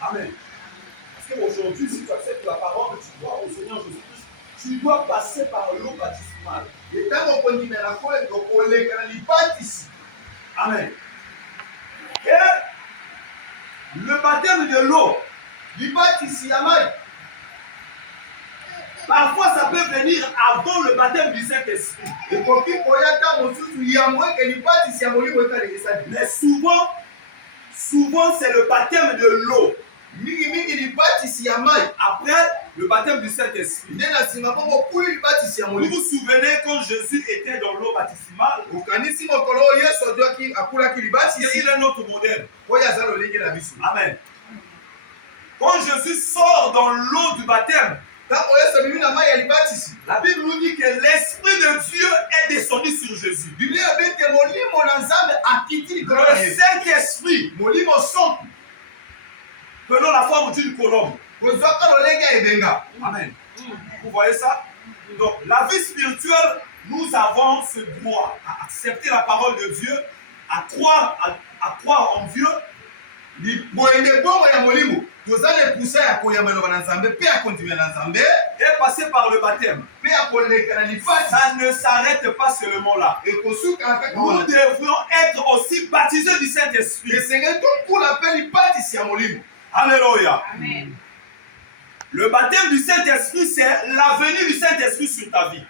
Amen. Parce qu'aujourd'hui, si tu acceptes la parole que tu crois au Seigneur Jésus-Christ, tu dois passer par l'eau baptismale. Amen. Et le baptême de l'eau, parfois ça peut venir avant le baptême du Saint-Esprit. Mais souvent c'est le baptême de l'eau. Après le baptème du Saint-Esprit. Vous vous souvenez quand Jésus était dans l'eau baptismale? Il est notre modèle. Amen. Quand Jésus sort dans l'eau du baptême, la Bible nous dit que l'Esprit de Dieu est descendu sur Jésus. Le Saint-Esprit, prenons la forme d'une colombe. Amen. Vous voyez ça? Donc, la vie spirituelle, nous avons ce droit à accepter la parole de Dieu, à croire en Dieu. Et passer par le baptême. Ça ne s'arrête pas seulement là. Nous devons être aussi baptisés du Saint-Esprit. Alléluia. Amen. Le baptême du Saint-Esprit, c'est la venue du Saint-Esprit sur ta vie.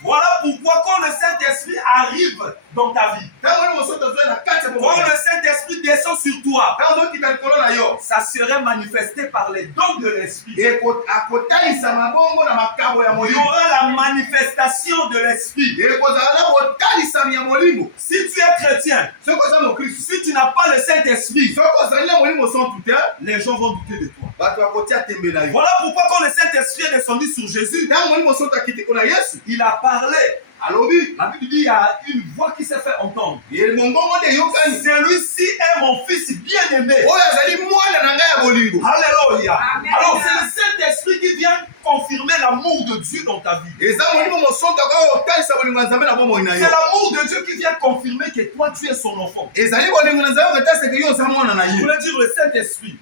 Voilà pourquoi quand le Saint-Esprit arrive dans ta vie, quand le Saint-Esprit descend sur toi, ça serait manifesté par les dons de l'Esprit. Il y aura la manifestation de l'Esprit. Si tu es chrétien, si tu n'as pas le Saint-Esprit, les gens vont douter de toi. Voilà pourquoi quand le Saint-Esprit est descendu sur Jésus, il a parlé. La Bible dit qu'il y a une voix qui s'est fait entendre. Celui-ci est mon fils bien-aimé. Alléluia. Alors c'est le Saint-Esprit qui vient confirmer l'amour de Dieu dans ta vie. C'est l'amour de Dieu qui vient confirmer que toi tu es son enfant. Je voulais dire le Saint-Esprit.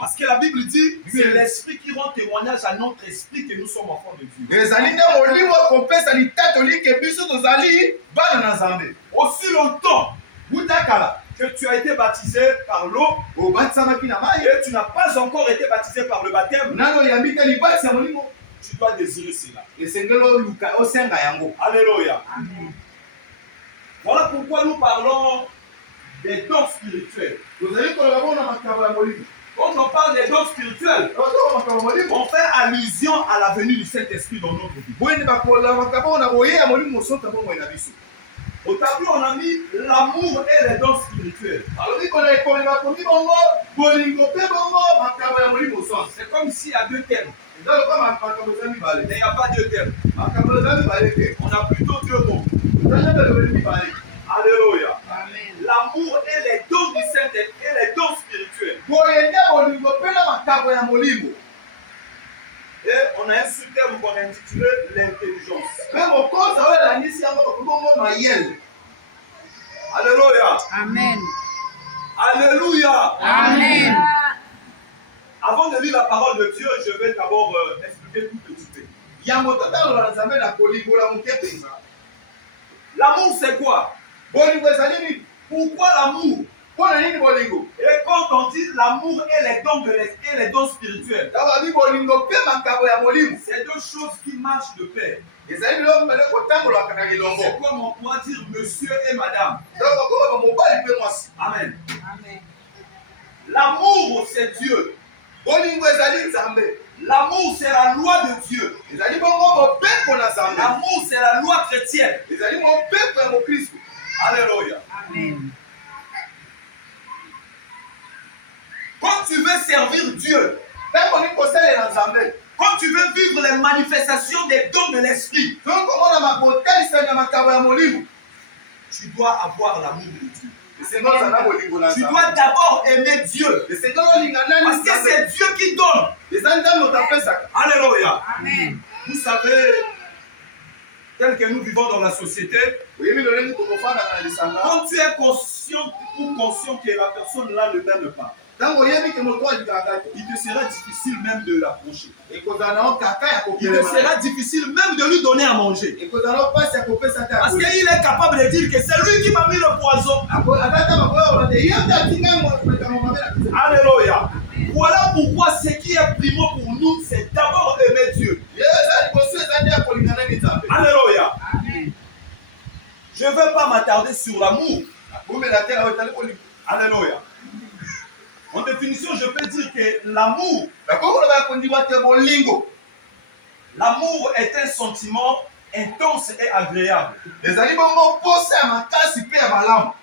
Parce que la Bible dit que c'est l'Esprit qui rend témoignage à notre esprit que nous sommes enfants de Dieu. Aussi longtemps que tu as été baptisé par l'eau et tu n'as pas encore été baptisé par le baptême, tu dois désirer cela. Alléluia. Amen. Voilà pourquoi nous parlons des dons spirituels. Quand on parle des dons spirituels, on fait allusion à la venue du Saint-Esprit dans notre vie. Au tableau, on a mis l'amour et les dons spirituels. C'est comme s'il y a deux thèmes. Mais il n'y a pas deux thèmes. On a plutôt deux mots. Alléluia. Amen. L'amour et les dons du Saint-Esprit et les dons spirituels. Et on a un sous-thème qu'on a intitulé l'intelligence. Alléluia. Amen. Alléluia. Amen. Avant de lire la parole de Dieu, je vais d'abord expliquer tout petit peu. L'amour, c'est quoi? Pourquoi l'amour? Et quand on dit l'amour et les dons spirituels, c'est deux choses qui marchent de pair. C'est comme on pourrait dire monsieur et madame. Amen. Amen. L'amour, c'est Dieu. L'amour, c'est la loi de Dieu. L'amour, c'est la loi chrétienne. Alléluia. Amen. Quand tu veux servir Dieu, quand tu veux vivre les manifestations des dons de l'Esprit, tu dois avoir l'amour de Dieu. Tu dois d'abord aimer Dieu. Parce que c'est Dieu qui donne. Alléluia. Amen. Vous savez, tel que nous vivons dans la société, quand tu es conscient ou conscient que la personne là ne m'aime pas, il te sera difficile même de l'approcher. Il te sera difficile même de lui donner à manger. Parce qu'il est capable de dire que c'est lui qui m'a mis le poison. Alléluia. Voilà pourquoi ce qui est primo pour nous, c'est d'abord aimer Dieu. Alléluia. Je ne veux pas m'attarder sur l'amour. Alléluia. En définition, je peux dire que l'amour est un sentiment intense et agréable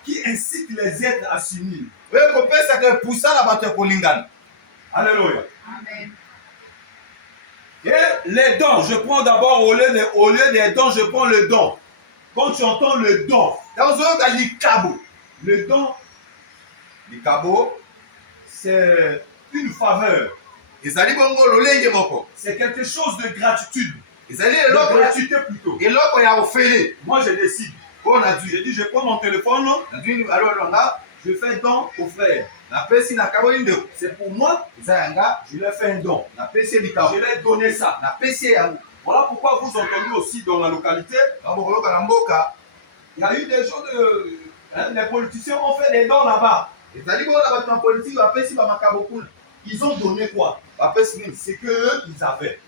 qui incite les êtres à s'unir. Alléluia. Amen. Et les dons, je prends d'abord au lieu des dons, je prends le don. Quand tu entends le don, le don, c'est une faveur. C'est quelque chose de gratitude. De gratuité plutôt. Moi je décide. Je dis, je prends mon téléphone, je fais don au frère. C'est pour moi, je lui ai fait un don. Je lui ai donné ça. Voilà pourquoi vous entendez aussi dans la localité, il y a eu des gens les politiciens ont fait des dons là-bas. Ils ont donné quoi? C'est qu'eux, ils avaient.